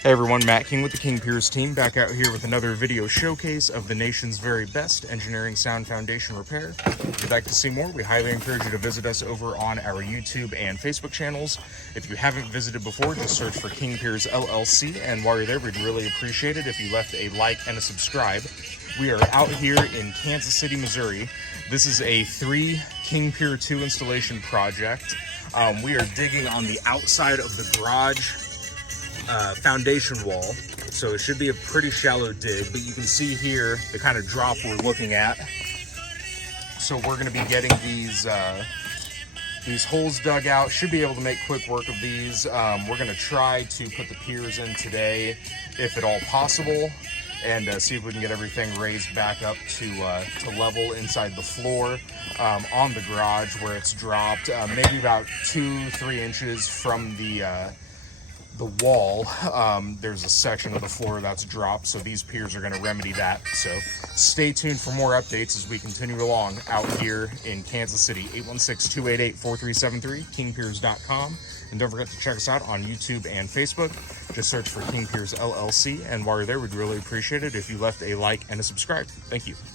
Hey everyone, Matt King with the King Piers team, back out here with another video showcase of the nation's very best engineering sound foundation repair. If you'd like to see more, we highly encourage you to visit us over on our YouTube and Facebook channels. If you haven't visited before, just search for King Piers LLC, and while you're there, we'd really appreciate it if you left a like and a subscribe. We are out here in Kansas City, Missouri. This is a 3 King Pier 2 installation project. We are digging on the outside of the garage foundation wall, so it should be a pretty shallow dig, but you can see here the kind of drop we're looking at. So we're going to be getting these holes dug out. Should be able to make quick work of these. We're going to try to put the piers in today if at all possible, and see if we can get everything raised back up to level inside the floor on the garage where it's dropped, maybe about 2-3 inches from the wall. There's a section of the floor that's dropped, so these piers are going to remedy that. So stay tuned for more updates as we continue along out here in Kansas City. 816-288-4373, kingpiers.com. And don't forget to check us out on YouTube and Facebook. Just search for King Piers LLC, and while you're there, we'd really appreciate it if you left a like and a subscribe. Thank you.